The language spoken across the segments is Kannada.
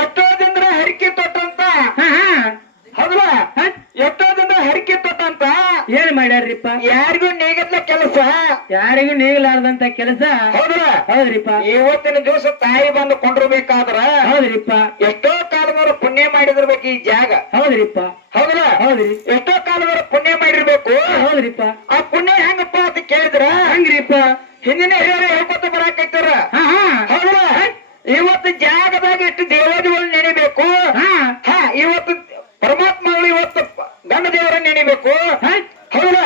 ಎಷ್ಟೋದಿಂದ ಹರಿಕೆ ತೊಟ್ಟಂತ ಹೌದಲ್ಲ ಎಷ್ಟೋದಿಂದ ಹರಿಕೆ ತೊಟ್ಟಂತ ಏನ್ ಮಾಡ್ಯಾರ್ರಿಪ್ಪ? ಯಾರಿಗೂ ನೀಗದ್ಲ ಕೆಲಸ, ಯಾರಿಗೂ ನೀಗಲಾರ್ದಂತ ಕೆಲಸ. ಹೌದಲ್ಲ? ಹೌದ್ರಿಪ್ಪ. ಇವತ್ತಿನ ದಿವಸ ತಾಯಿ ಬಂದು ಕೊಂಡಿರ್ಬೇಕಾದ್ರ ಹೌದ್ರಿಪ್ಪ ಎಷ್ಟೋ ಕಾಲದವರು ಪುಣ್ಯ ಮಾಡಿದಿರ್ಬೇಕು ಈ ಜಾಗ. ಹೌದ್ರಿಪ್ಪ. ಹೌದಲ್ಲ? ಹೌದ್ರಿ. ಎಷ್ಟೋ ಕಾಲದವರು ಪುಣ್ಯ ಮಾಡಿರ್ಬೇಕು. ಹೌದ್ರಿಪ್ಪ. ಆ ಪುಣ್ಯ ಹೆಂಗಪ್ಪ ಅಂತ ಕೇಳಿದ್ರ ಹಂಗ್ರಿಪ್ಪ ಹಿಂದಿನ ಹಿರಿಯರು ಹೇಳ್ಕೊತ ಬರಾಕೈತಾರ. ಹೌದಲ್ಲ? ಇವತ್ತು ಜಾಗದಾಗ ಎಷ್ಟು ದೇವಾದಿಗಳು ನೆನೆಬೇಕು. ಇವತ್ತು ಪರಮಾತ್ಮಗಳು ಇವತ್ತು ಗಂಡ ದೇವರ ನೆನೆಬೇಕು. ಹೌದಾ?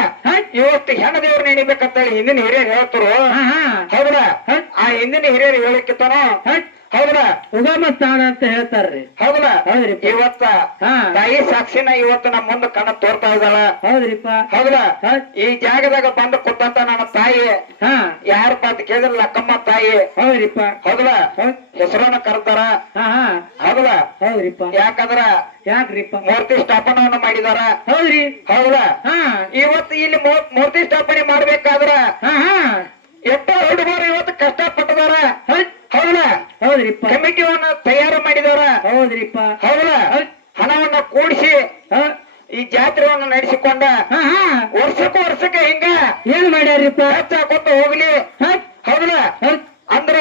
ಇವತ್ತು ಹೆಣ್ಣ ದೇವ್ರ ನೆನೆಬೇಕಂತ ಹೇಳಿ ಹಿಂದಿನ ಹಿರಿಯರು ಹೇಳ್ತಾರು. ಹೌದಾ? ಆ ಹಿಂದಿನ ಹಿರಿಯರು ಹೇಳಿಕ್ಕಿತಾನ. ಹೌದಾ? ಉಗಮ ಸ್ಥಾನ ಅಂತ ಹೇಳ್ತಾರ್ರಿ. ಹೌದಾ? ಹೌದ್ರಿ. ಇವತ್ತ ತಾಯಿ ಸಾಕ್ಷಿನ ಇವತ್ತು ನಮ್ಮ ಮುಂದೆ ಕಣ್ಣ ತೋರ್ತಾ ಇದ್ದಾಳ. ಹೌದ್ರಿಪ್ಪ. ಹೌದಾ? ಈ ಜಾಗದಾಗ ಬಂದು ಕೊಟ್ಟಂತ ನನ್ನ ತಾಯಿ ಯಾರಪ್ಪ ಅಂತ ಕೇಳಿದ್ರ ಲಕ್ಕಮ್ಮ ತಾಯಿ. ಹೌದ್ರಿಪ್ಪ. ಹೌದಾ? ಹೆಸರನ್ನ ಕರ್ತಾರ. ಹೌದಾ? ಹೌದ್ರಿಪ್ಪ. ಯಾಕಂದ್ರ ಯಾಕ್ರಿಪ್ಪ? ಮೂರ್ತಿ ಸ್ಥಾಪನವನ್ನು ಮಾಡಿದಾರ. ಹೌದ್ರಿ. ಹೌದಾ? ಇವತ್ತು ಇಲ್ಲಿ ಮೂರ್ತಿ ಸ್ಥಾಪನೆ ಮಾಡ್ಬೇಕಾದ್ರ ಎಷ್ಟೋ ಹುಡುಗರು ಇವತ್ತು ಕಷ್ಟ ಪಟ್ಟದಾರ. ಹೌದಾ? ಹೌದ್ರಿಪ್ಪ. ಕಮಿಟಿಯನ್ನ ತಯಾರು ಮಾಡಿದಾರ. ಹೌದ್ರಿಪ್ಪ. ಹೌದಾ? ಹಣವನ್ನ ಕೂಡಿಸಿ ಈ ಜಾತ್ರೆಯನ್ನ ನಡೆಸಿಕೊಂಡ ವರ್ಷಕ್ಕೆ ಹಿಂಗ ಏನ್ ಮಾಡ್ಯಾರಿಪ್ಪ? ಹೆಚ್ಚ ಹಾಕೋತ ಹೋಗ್ಲಿ. ಹೌದಾ? ಅಂದ್ರ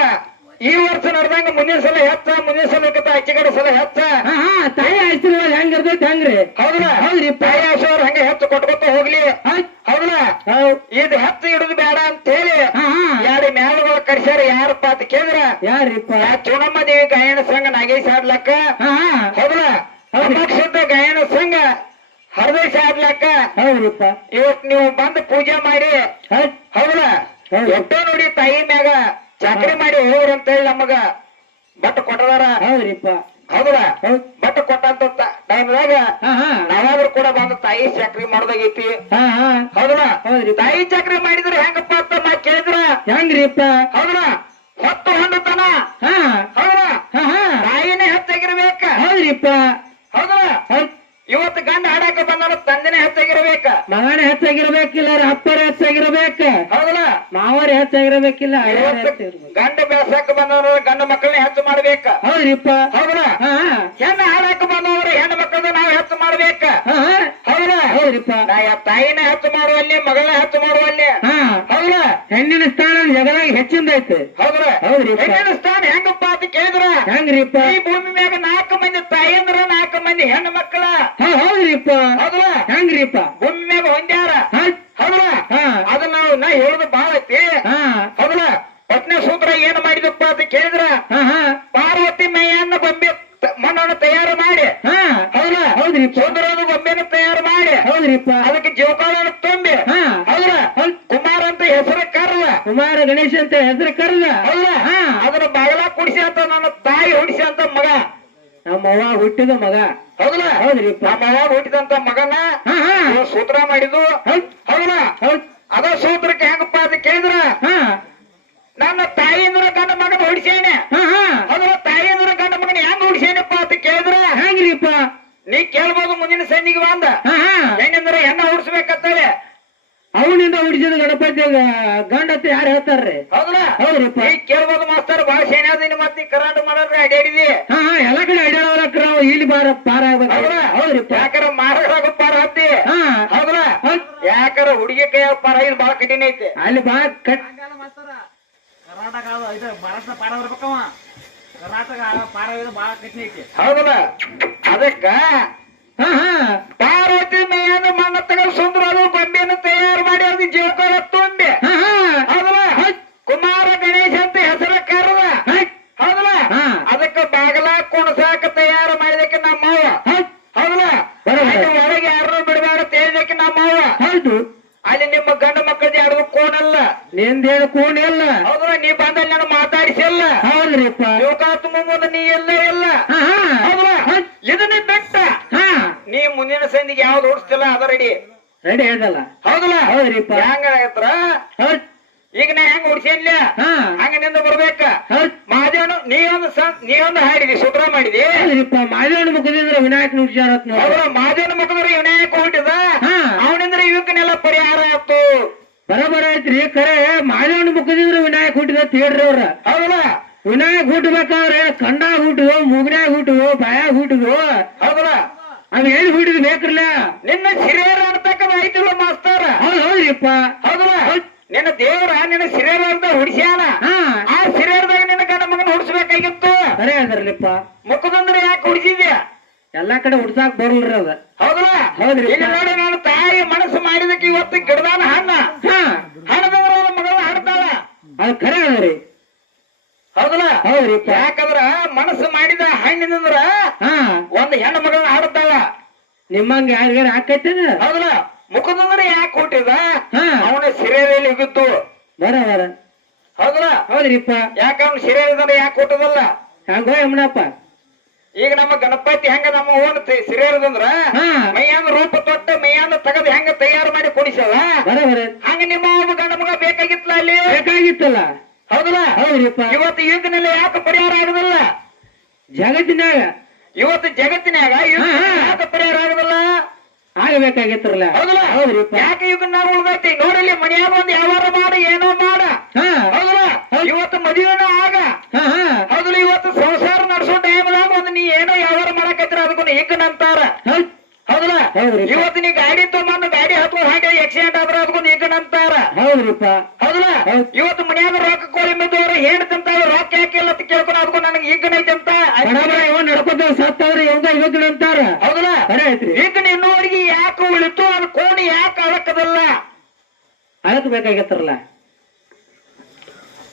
ಈ ವರ್ಷ ನಡೆದಂಗ ಮುಂದಿನ ಸಲ ಹೆಚ್ಚ, ಮುಂದಿನ ಸಲಕ್ಕಿಂತ ಆಚೆಗಡೆ ಸಲ ಹೆಚ್ಚ. ತಾಯಿ ಆಶೀರ್ವಾದ ಹೆಂಗಿರ್ತೈತಿ ಹಂಗ್ರಿ. ಹೌದಾ? ಹೌದ್ರಿ. ತಾಯಿ ಆಶೀರ್ವಾದ ಹಂಗ ಹೆಚ್ಚು ಕೊಟ್ಕೊತ ಹೋಗ್ಲಿ. ಹೌದಾ? ಇದು ಹೆಚ್ಚು ಇಡುದು ಬೇಡ ಅಂತ ಹೇಳಿ ಎರಡು ಮ್ಯಾಲಗಳು ಕರ್ಸ್ಯಾರ. ಯಾರಪ್ಪ ಅಂತ ಕೇಳಿದ್ರ ಯಾರಿಪ್ಪ? ಚುನಮ್ಮ ದೇವಿ ಗಾಯನ ಸಂಘ ನಾಗೇಶ್ ಆಡ್ಲಕ್ಕ. ಹೌದಾ? ಅಮಕ್ಷದ ಗಾಯನ ಸಂಘ ಹರದೇಶ ಆಡ್ಲಕ್ಕ. ಹೌದ್ರಿಪ್ಪ. ಇವತ್ ನೀವು ಬಂದು ಪೂಜೆ ಮಾಡಿ. ಹೌದಾ? ಎಷ್ಟೋ ನೋಡಿ ತಾಯಿ ಮ್ಯಾಗ ಚಾಕರಿ ಮಾಡಿ ಹೋಗ್ರ ಅಂತ ಹೇಳಿ ನಮಗ ಬಟ್ ಕೊಟ್ಟದಾರ. ಹೌದ್ರಿಪ್ಪ. ಹೌದಾ? ಬಟ್ ಕೊಟ್ಟಂತ ಟೈಮ್ದಾಗ ನಾವಾದ್ರೂ ಕೂಡ ಬಂದು ತಾಯಿ ಚಾಕರಿ ಮಾಡೋದಾಗೈತಿ. ಹೌದಾ? ತಾಯಿ ಚಾಕರಿ ಮಾಡಿದ್ರೆ ಹೆಂಗಪ್ಪ ಅಂತ ನಾ ಕೇಳಿದ್ರ ಹೆಂಗ್ರಿಪ್ಪ? ಹೌದಾ? ಹೊತ್ತು ಹೊಂಡತನ. ಹೌದಾ? ತಾಯಿನೇ ಹೆಚ್ಚಾಗಿರ್ಬೇಕ. ಹೌದ್ರಿಪ್ಪ. ಹೌದಾ? ಇವತ್ತು ಗಂಡ ಹಾಡಾಕ ಬಂದ ತಂದೆನೇ ಹೆಚ್ಚಾಗಿರ್ಬೇಕ. ಮಗನೇ ಹೆಚ್ಚಾಗಿರ್ಬೇಕಿಲ್ಲ, ಅಪ್ಪರ ಹೆಚ್ಚಾಗಿರ್ಬೇಕ. ಹೌದಾ? ಮಾವರ ಹೆಚ್ಚಾಗಿರ್ಬೇಕಿಲ್ಲ. ಗಂಡ ಬೆಳಸಾಕ ಬಂದವರು ಗಂಡ ಮಕ್ಕಳನ್ನ ಹೆಚ್ಚು ಮಾಡ್ಬೇಕ. ಹೌದ್ರಿಪ್ಪ. ಹೌದಾ? ಹೆಣ್ಣು ಹಾಡಾಕ ಬಂದವರು ಹೆಣ್ಣು ಮಕ್ಕಳನ್ನ ನಾವು ಹೆಚ್ಚು ಮಾಡ್ಬೇಕ. ಹೌದಾ? ಹೌದ್ರಿಪ್ಪ. ತಾಯಿನ ಹೆಚ್ಚು ಮಾಡುವಲ್ಲಿ, ಮಗಳನ್ನ ಹೆಚ್ಚು ಮಾಡುವಲ್ಲಿ. ಹೌದಾ? ಹೆಣ್ಣಿನ ಸ್ಥಾನ ಜಗದಾಗ ಹೆಚ್ಚಿಂದ ಐತೆ. ಹೌದ್ರಾ? ಹೌದ್ರಿಪ್ಪ. ಹೆಣ್ಣಿನ ಸ್ಥಾನ ಹೆಂಗಪ್ಪ ಅಂತ ಕೇಳಿದ್ರ ಹೆಂಗ್ರಿಪ್ಪ? ಈ ಭೂಮಿ ಮ್ಯಾಗ 4 ಮಂದಿ ತಾಯಿ ಅಂದ್ರ 4 ಮಂದಿ ಹೆಣ್ಣು ಮಕ್ಕಳ. ಹೌದ್ರಿಪ್ಪ. ಹೌದಾ? ಹೆಂಗ್ರಿಪ್ಪ? ಭೂಮಿ ಮ್ಯಾಗ ಹೊಂದ್ಯಾರ. ಹೌದಾ? ಅದನ್ನ ನಾ ಹೇಳುದು ಬಾಳ ಐತಿ. ಹೌದಾ? 8ನೇ ಸೂತ್ರ ಏನ್ ಮಾಡಿದಪ್ಪ ಅಂತ ಕೇಳಿದ್ರ ಪಾರ್ವತಿ ಮೇಯನ್ನ ಗೊಂಬೆ ಮಣ್ಣನ್ನು ತಯಾರು ಮಾಡಿ. ಹೌದಾ? ಹೌದ್ರಿಪ್ಪ. ಸುಂದರದ ಗೊಂಬೆನ ತಯಾರು ಮಾಡಿ. ಹೌದ್ರಿಪ್ಪ. ಅದಕ್ಕೆ ಜೀವಕಾಲವನ್ನು ತುಂಬಿ. ಹೌದಾ? ಕುಮಾರ ಅಂತ ಹೆಸರು ಕರ್ದ. ಕುಮಾರ ಗಣೇಶ ಅಂತ ಹೆಸರು ಕರ್ದ. ಹೌದಾ? ಅದನ್ನ ಬಾಗಲ ಕುಡಿಸಿ ಅಂತ ನನ್ನ ತಾಯಿ ಹುಡಿಸಿ ಅಂತ ಮಗ. ನಮ್ಮವ್ವ ಹುಟ್ಟಿದ ಮಗ. ಹೌದಾ? ಹೌದ್ರಿಪ್ಪ. ನಮ್ಮವ್ವ ಹುಟ್ಟಿದಂತ ಮಗನ ಸೂತ್ರ ಮಾಡಿದ್ದು. ಹೌದಾ? ಅದ ಸೂತ್ರಕ್ಕೆ ಹೆಂಗಪ್ಪ ಅಂತ ಕೇಳಿದ್ರ ನನ್ನ ತಾಯಿ ಅಂದ್ರ ಗಂಡ ಮಗನ ಹುಡಿಸೇನೆ. ಅದ್ರ ತಾಯಿ ಅಂದ್ರ ಗಂಡ ಮಗನ ಹೆಂಗ್ ಹುಡಿಸೇನಪ್ಪ ಅಂತ ಕೇಳಿದ್ರ ಹೆಂಗ್ರಿಪ್ಪ? ನೀ ಕೇಳ್ಬೋದು ಮುಂದಿನ ಸಂಜಿಗೆ ಬಂದ ಹೆಣ್ಣಂದ್ರ ಹೆಣ್ಣ ಹುಡ್ಸ್ಬೇಕಂತೇಳಿ. ಅವನಿಂದ ಹುಡಿಸಿದ ಗಣಪತಿ ಗಂಡತ್ತ ಯಾರು ಹೇಳ್ತಾರ್ರಿ? ಹೌದಾ? ಹೌದ್ರಿಪ್ಪ. ಈಗ ಕೇಳ್ಬೋದು ಮಾಸ್ತರ್ ಬಾಳ ಸೇನಾದಿನ ಮತ್ತೆ ಕರ್ನಾಟಕ ಮಾಡೋದ್ರೆ ಅಡ್ಯಾಡಿದಿ. ಎಲ್ಲ ಕಡೆ ಅಡ್ಯಾಡೋದಕ್ಕ ನಾವು ಇಲ್ಲಿ ಪಾರ ಆಗ್ಬೇಕು. ಹೌದ್ರಿಪ್ಪ. ಯಾಕಾರ ಮಾರಾಗ ಪಾರ ಹತ್ತಿ. ಹೌದಾ? ಯಾಕಾರ ಹುಡುಗಿ ಕೈ ಪಾರ ಇದು ಬಾಳ ಕಠಿಣ ಐತಿ. ಅಲ್ಲಿ ಬಾಳ ಕರ್ನಾಟಕ ಇದು ಮಹಾರಾಷ್ಟ್ರ ಪಾರ ಬರ್ಬೇಕವ. ಕರ್ನಾಟಕ ಪಾರ ಬಾಳ ಕಠಿಣ ಐತಿ. ಹೌದಲ್ಲ? ಅದಕ್ಕ ಪಾರ್ವತಿ ಮೇಯನ ಮಣ್ಣ ತಗೊಂಡು ಸುಂದರ ಗೊಂಬೆಯನ್ನು ತಯಾರು ಮಾಡಿ ಅದು ಜೀವಕಾಲ ತುಂಬಿ. ಹೌದಲ್ಲ? ಕುಮಾರ ಗಣೇಶ ಅಂತ ಹೆಸರ ಕರೆದ. ಹೌದಲ್ಲ? ಅದಕ್ಕೆ ಬಾಗಲ ಕುಣಸಾಕ ತಯಾರು ಮಾಡಿದಕ್ಕೆ ನಮ್ಮವ್ವ. ಹೌದಲ್ಲ? ಒಳಗೆ ಯಾರು ಬಿಡಬೇಡ ತೇಜಕ್ಕೆ ನಮ್ಮವ್ವ. ಹೌದು. ಅಲ್ಲಿ ನಿಮ್ಮ ಗಂಡ ಮಕ್ಕಳದ ಯಾರು ಕೋಣಲ್ಲ. ನಿಂದೇನು ಕೋಣ ಇಲ್ಲ. ಹೌದಲ್ಲ? ನೀ ಬಂದಲ್ಲಿ ನಾನು ಮಾತಾಡಿಸಿಲ್ಲ. ಹೌದ್ರಿಪ್ಪ. ಜೀವಕಾಲ ತುಂಬ ನೀ ಎಲ್ಲ ಇಲ್ಲ. ಹೌದಲ್ಲ? ಇದನ್ನ ಬೆಟ್ಟ ನೀ ಮುಂದಿನ ಸಂದಿಗೆ ಯಾವ್ದು ಓಡಿಸ್ತಿಲ್ಲ ಅದ ರೆಡಿ ರೆಡಿ ಹೇಳ್ದಲ್ಲ. ಹೌದಲ್ಲ? ಹೌದ್ರಿಪ್ಪ. ಹೆಂಗ ಈಗ ನಾ ಹೆಂಗ ಓಡಿಸಿಲ್ಲ ಹಂಗ ನಿಂದ ಬರ್ಬೇಕ. ಮಹಾದೇವನು ನೀವೊಂದು ಹಾಡಿದಿ ಸೂತ್ರ ಮಾಡಿದಿ. ಮಾದೇವನ ಮುಖದಿಂದ ವಿನಾಯಕ ನುಡಿಸಾರತ್. ಮಹಾದೇವನ ಮುಖದ್ರೆ ವಿನಾಯಕ ಹುಟ್ಟಿದ ಅವನಿಂದ್ರ ಇವಕ್ಕನೆಲ್ಲ ಪರಿಹಾರ ಆಯ್ತು. ಬರಬರ ಐತ್ರಿ. ಖರೆ ಮಾದೇವನ ಮುಖದಿಂದ ವಿನಾಯಕ ಹುಟ್ಟಿದ ಹೇಳ್ರಿ ಅವ್ರ. ಹೌದಲ್ಲ? ವಿನಾಯಕ್ ಹುಟ್ಟಬೇಕಾದ್ರೆ ಕಂಡಾಗ ಹುಟ್ಟಿದ್ವು ಮುಗ್ನ್ಯಾಗ ಹುಟ್ಟಿದ್ವು ಬಾಯಾಗ ಹುಟ್ಟಿದ್ವು ಹೌದಲ್ಲ ಅವ್ ಎಲ್ಲಿ ಹುಟ್ಟಿದ್ ಬೇಕ್ರಲ್ಲ ನಿನ್ನ ಸಿರಿಯರ ಅಂತಕ್ಕದ ಐತಿಲ್ಲ ಮಾಸ್ತರ ಹೌದ್ರಿಪ್ಪ ಹೌದಲ್ಲ ನಿನ್ನ ದೇವರ ನಿನ್ನ ಸಿರಿಯರ ಅಂತ ಹುಡ್ಸ್ಯಾನ ಹಾ ಆ ಸಿರಿಯರದಾಗ ನಿನ್ನ ಗಂಡ ಮಗನ ಹುಡ್ಸ್ಬೇಕಾಗಿತ್ತು ಸರಿ ಅದರ್ಲಿಪ್ಪ ಮುಖದಂದ್ರೆ ಯಾಕೆ ಹುಡ್ಸಿದ್ಯಾ ಎಲ್ಲಾ ಕಡೆ ಹುಡ್ಸಾಕ್ ಬರಲ್ರಿ ಅದ ಹೌದಲ್ಲ ಹೌದ್ರಿ. ಇಲ್ಲಿ ನೋಡಿ ನಾನು ತಾಯಿ ಮನಸ್ಸು ಮಾಡಿದಕ್ಕೆ ಇವತ್ತು ಗಿಡದಾನ ಹಣ್ಣ ಹಾ ಹಣ್ಣದವರ ಮಗಳ ಹಾಡ್ತಾಳ ಅದು ಖರೆ ಅದರಿ ಹೌದಲ್ಲ ಹೌದ್ರಿಪ್ಪ ಯಾಕಂದ್ರ ಮನಸ್ಸು ಮಾಡಿದ ಹಣ್ಣಿನಂದ್ರ ಹಾ ಒಂದ್ ಹೆಣ್ಣು ಮಗಳನ್ನ ಹಾಡುತ್ತಾಳ ನಿಮ್ಮಂಗ ಯಾರಿಗಾರ ಹಾಕೈತದ ಹೌದಲ್ಲ ಮುಖದಂದ್ರೆ ಯಾಕೆ ಹುಟ್ಟಿದ ಹಾ ಅವನ ಸಿರಿಯಲ್ಲಿ ಇಗಿತ್ತು ಬರ ಬರ ಹೌದಲ್ಲ ಹೌದ್ರಿಪ್ಪ ಯಾಕ ಅವ್ನ ಸಿರಿಯಲ್ಲಿದ್ರೆ ಯಾಕೆ ಹುಟ್ಟದಲ್ಲ ಹಂಗೋ ಯಮನಪ್ಪ ಈಗ ನಮ್ಮ ಗಣಪತಿ ಹೆಂಗ ನಮ್ಮ ಓನ್ ಸಿರಿಯರದಂದ್ರ ಹಾ ಮೈಯಾಂದ ರೂಪ ತೊಟ್ಟ ಮೈಯಾಂದ ತಗದ್ ಹೆಂಗ ತಯಾರು ಮಾಡಿ ಕುಡಿಸಲ್ಲ ಬರ ಬರ ಹಂಗ ನಿಮ್ಮ ಒಬ್ಬ ಗಂಡ ಮಗ ಬೇಕಾಗಿತ್ತಲ್ಲ ಅಲ್ಲಿ ಬೇಕಾಗಿತ್ತಲ್ಲ ಹೌದಲ್ಲ ಹೌದ್ರಿಪ್ಪ ಇವತ್ತು ಯುಗನಲ್ಲಿ ಯಾಕೆ ಪರಿಹಾರ ಆಗುದಿಲ್ಲ ಜಗತ್ತಿನಾಗ ಇವತ್ತು ಜಗತ್ತಿನಾಗ ಯಾಕೆ ಪರಿಹಾರ ಆಗುದಿಲ್ಲ ಆಗಬೇಕಾಗಿತ್ತರಲ್ಲ ಹೌದಲ್ಲ ಹೌದ್ರಿಪ್ಪ ಯಾಕೆ ಯುಗನಾಗ ಉಳ್ದೈತಿ ನೋಡಲಿ ಮನೆಯಾಗ ಒಂದ್ ವ್ಯವಹಾರ ಮಾಡ ಏನೋ ಮಾಡ ಹಾ ಹೌದಲ್ಲ ಇವತ್ತು ಮದುವೆನ ಆಗ ಹಾ ಹಾ ಹೌದಲ್ಲ ಇವತ್ತು ಸಂಸಾರ ನಡೆಸೋ ಟೈಮ್ದಾಗ ಒಂದು ನೀ ಏನೋ ವ್ಯವಹಾರ ಮಾಡಕತ್ತಿರ ಅದಕ್ಕೊಂದು ಹಿಗ್ಗನಂತಾರ ಹೌದ್ ಹೌದಲ್ಲ ಹೌದ್ರಿಪ್ಪ ಇವತ್ತು ನೀ ಗಾಡಿ ತಗೊಂಡು ಗಾಡಿ ಹತ್ತುವ ಹಾಗೆ ಆಕ್ಸಿಡೆಂಟ್ ಆದ್ರ ಅದಕ್ಕೊಂದು ಹಿಗ್ಗನಂತಾರ ಹೌದ್ರಿಪ್ಪ ಹೌದಲ್ಲ ಹೌದ್. ಇವತ್ತು ಮನ್ಯಾಗ ರೊಕ್ಕ ಕೋಳಿ ಮೆದ್ದವ್ರು ಹೇಳ್ತಂತಾವ ರೊಕ್ಕ ಯಾಕಿಲ್ಲ ಅಂತ ಕೇಳ್ಕೊಂಡು ಅದಕ್ಕೂ ನನಗೆ ಹಿಗ್ಗನೈತೆ ಅಂತ ಬಡಬಡ ಇವ ನಡ್ಕೋತ ಸತ್ತವ್ರೆ ಇವಂಗ ಇವತ್ತು ಅಂತಾರ ಹೌದಲ್ಲ ಸರಿ ಐತ್ರಿ ಹಿಗ್ಗನ ಇನ್ನೂವರೆಗೆ ಯಾಕೆ ಉಳಿತು ಅದು ಕೋಣಿ ಯಾಕೆ ಅಳಕದಲ್ಲ ಅದಕ್ಕೆ ಬೇಕಾಗಿತ್ತರಲ್ಲ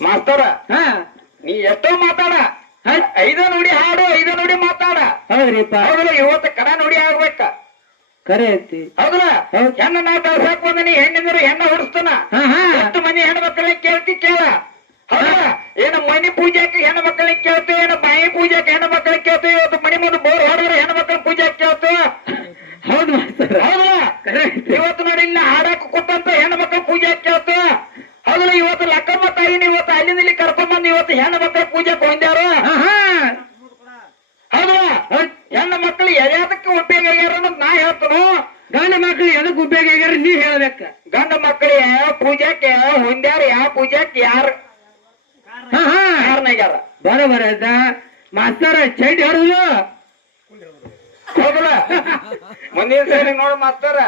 ಮಾಸ್ತರ ಹಾ ನೀ ಎಷ್ಟೋ ಮಾತಾಡ ಐದ ನುಡಿ ಹಾಡು ಐದ ನುಡಿ ಮಾತಾಡ ಹೌದ್ರಿಪ್ಪ ಹೌದಲ್ಲ ಇವತ್ತು ಕಡ ನುಡಿ ಆಗ್ಬೇಕ ಕರೆ ಐತಿ ಹೌದಲ್ಲ ಹೌದ್. ಹೆಣ್ಣ ನಾ ಕಳ್ಸಾಕ್ ಬಂದ ನೀ ಹೆಣ್ಣಿಂದ್ರು ಹೆಣ್ಣ ಹೊಡಿಸ್ತಾನ ಹಾ ಹಾ ಎಷ್ಟು ಮಂದಿ ಹೆಣ್ಣು ಮಕ್ಕಳನ್ನ ಕೇಳ್ತಿ ಕೇಳ ಹೌದಲ್ಲ ಏನು ಮನಿ ಪೂಜೆಗೆ ಹೆಣ್ಣು ಮಕ್ಕಳನ್ನ ಕೇಳ್ತೇವೆ ಏನು ಬಾಯಿ ಪೂಜೆಗೆ ಹೆಣ್ಣು ಮಕ್ಕಳನ್ನ ಕೇಳ್ತೇವೆ ಇವತ್ತು ಮನಿ ಮುಂದೆ ಬೋರ್ ಹೊಡೆದ್ರೆ ಹೆಣ್ಣು ಮಕ್ಕಳ ಪೂಜೆ ಕೇಳ್ತೇವೆ ಹೌದು ಮಾಸ್ತರ ಹೌದಲ್ಲ ಕರೆ ಐತಿ ಇವತ್ತು ನೋಡಿ ಇಲ್ಲ ಹಾಡಕ್ ಕೊಟ್ಟಂತ ಹೆಣ್ಣು ಮಕ್ಕಳ ಪೂಜೆ ಕೇಳ್ತೇವೆ ಹೌದಲ್ಲ ಇವತ್ತು ಲಕ್ಕಮ್ಮ ತಾಯಿನ ಇವತ್ತು ಅಲ್ಲಿಂದ ಇಲ್ಲಿ ಕರ್ಕೊಂಡ್ಬಂದು ಇವತ್ತು ಹೆಣ್ಣು ಮಕ್ಕಳ ಪೂಜೆ ಕೊಂಡ್ಯಾರು ಹಾ ಹಾ ಹೌದಲ್ಲ ಹೌದ್. ಹೆಣ್ಣು ಮಕ್ಕಳು ಯಾವ್ದಕ್ಕೆ ಉಪಯೋಗ ಆಗ್ಯಾರ ಅನ್ನೋದು ನಾ ಹೇಳ್ತನು ಗಂಡ ಮಕ್ಳು ಎದಕ್ ಉಪಯೋಗ ಆಗ್ಯಾರ ನೀ ಹೇಳ್ಬೇಕ ಗಂಡ ಮಕ್ಕಳು ಯಾವ ಪೂಜಾಕ್ಕೆ ಹೊಂದ್ಯಾರ ಯಾವ ಪೂಜಾಕ್ಕೆ ಯಾರು ಹಾ ಹಾ ಯಾರನಾಗ್ಯಾರ ಬರೋಬರ ಆಯ್ತಾ ಮಾಸ್ತರ ಚೈಟ್ ಹೊರದು ಹೌದಲ್ಲ ಮುಂದಿನ ಸರಿ ನೋಡ ಮಾಸ್ತರ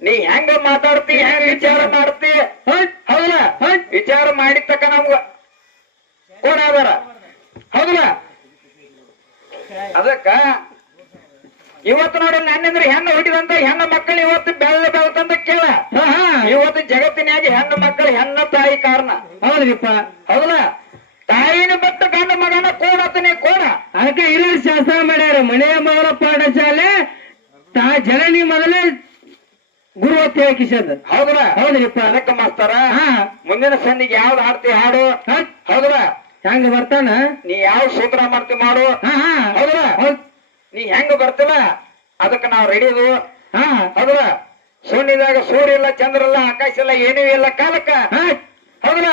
ನೀ ಹೆಂಗ ಮಾತಾಡ್ತಿ ಹೆಂಗ ವಿಚಾರ ಮಾಡ್ತಿ ಹೌದಲ್ಲ ವಿಚಾರ ಮಾಡಿದ ತಕ್ಕ ನಮ್ಗ ಕೊಡಾದಾರ ಹೌದಲ್ಲ ಅದಕ್ಕ ಇವತ್ತು ನೋಡಿ ನನ್ನಿಂದ್ರೆ ಹೆಣ್ಣು ಹುಟ್ಟಿದಂತ ಹೆಣ್ಣು ಮಕ್ಕಳು ಇವತ್ತು ಬೆಳತಂತ ಕೇಳ ಹಾ ಹಾ ಇವತ್ತು ಜಗತ್ತಿನಾಗ ಹೆಣ್ಣು ಮಕ್ಕಳು ಹೆಣ್ಣ ತಾಯಿ ಕಾರಣ ಹೌದ್ರಿಪ್ಪ ಹೌದಲ್ಲ ತಾಯಿನ ಬಿಟ್ಟು ಗಂಡ ಮಗನ ಕೋಣತನೇ ಕೋಣ ಅದಕ್ಕೆ ಹಿರಿಯರು ಶಾಸ್ತ್ರ ಮಾಡ್ಯಾರ ಮನೆಯ ಮೊದಲ ಪಾಠಶಾಲೆ ತಾ ಜನನಿ ಮೊದಲೇ ಗುರು ಅಂತ ಕಿಶದ ಹೌದಲ್ಲ ಹೌದ್ರಿಪ್ಪ ಅದಕ್ಕ ಮಾಸ್ತರ ಹಾ ಮುಂದಿನ ಸಂದಿಗೆ ಯಾವ್ದು ಹಾಡ್ತಿ ಹಾಡು ಹೌದಲ್ಲ ಹೆಂಗ ಬರ್ತಾನ ನೀ ಯಾವ ಸೂತ್ರ ಮಾಡ್ತಿ ಮಾಡು ಹಾ ಹಾ ಹೌದಲ್ಲ ಹೌದ್ ನೀ ಹೆಂಗ ಬರ್ತಿಲ್ಲ ಅದಕ್ಕ ನಾವ್ ರೆಡಿದು ಹಾ ಹೌದಲ್ಲ ಸೂರ್ಯದಾಗ ಸೂರ್ಯ ಇಲ್ಲ ಚಂದ್ರ ಇಲ್ಲ ಆಕಾಶ ಇಲ್ಲ ಏನೂ ಇಲ್ಲ ಕಾಲಕ್ಕ ಹಾ ಹೌದಲ್ಲ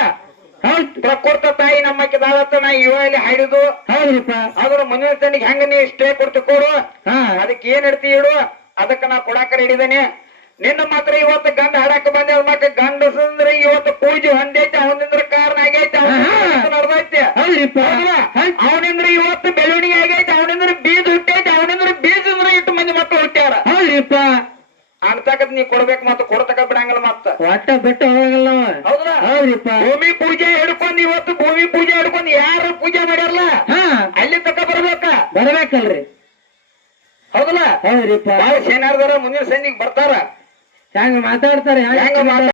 ಹೌದ್ ಪ್ರಕೃತ ತಾಯಿ ನಮ್ಮಕ್ಕೆ ದಾಳತ್ತ ನಾ ಇಲ್ಲಿ ಹಾಡಿದು ಹೌದ್ರಿಪ್ಪ ಆದ್ರ ಮುಂದಿನ ಸಂದಿಗೆ ಹೆಂಗ ನೀ ಸ್ಟೇ ಕೊಡ್ತಿ ಕೊಡು ಹಾ ಅದಕ್ಕೆ ಏನ್ ಇಡ್ತಿ ಇಡು ಅದಕ್ಕ ನಾ ಕೊಡಾಕ ಹಿಡಿದೇನೆ ನಿನ್ನ ಮಾತ್ರ ಇವತ್ತು ಗಂಡ ಹಾಡಾಕ ಬಂದ ಮಕ್ಕ ಗಂಡಸಂದ್ರೆ ಇವತ್ತು ಪೂಜೆ ಹೊಂದೈತೆ ಅವನಿಂದ್ರ ಕಾರಣ ಆಗೈತೆ ನಡೆದೈತೆ ಹೌದ್ರಿಪ್ಪ ಅವನಿಂದ್ರ ಇವತ್ತು ಬೆಳವಣಿಗೆ ಆಗೈತೆ ಅವನಿಂದ್ರ ಬೀಜ ಹುಟ್ಟೈತೆ ಅವನಿಂದ್ರ ಬೀಜಂದ್ರ ಇಟ್ಟು ಮಂದಿ ಮಕ್ಕಳು ಹುಟ್ಟ್ಯಾರ ಹೌದ್ರಿಪ್ಪ ಅನ್ಸಕತ್ ನೀ ಕೊಡ್ಬೇಕು ಮತ್ತ ಕೊಡ್ತಕ ಬಿಡಂಗಿಲ್ಲ ಮತ್ತ ಒಟ್ಟ ಬಿಟ್ಟು ಹೋಗಲ್ಲ ಅವ. ಹೌದಾ ಹೌದ್ರಿಪ್ಪ ಭೂಮಿ ಪೂಜೆ ಹಿಡ್ಕೊಂಡ್ ಇವತ್ತು ಭೂಮಿ ಪೂಜೆ ಹಿಡ್ಕೊಂಡ್ ಯಾರು ಪೂಜೆ ಮಾಡ್ಯಾರಲ್ಲ ಹಾ ಅಲ್ಲಿ ತಕ ಬರ್ಬೇಕ ಬರ್ಬೇಕಲ್ರಿ ಹೌದಲ್ಲ ಹೌದ್ರಿಪ್ಪ ಬಾಳ ಸೇನಾರ್ದಾರ ಮುಂದಿನ ಸಂದಿಗೆ ಬರ್ತಾರ ಹೆಂಗ ಮಾತಾಡ್ತಾರೆ ಹೆಂಗ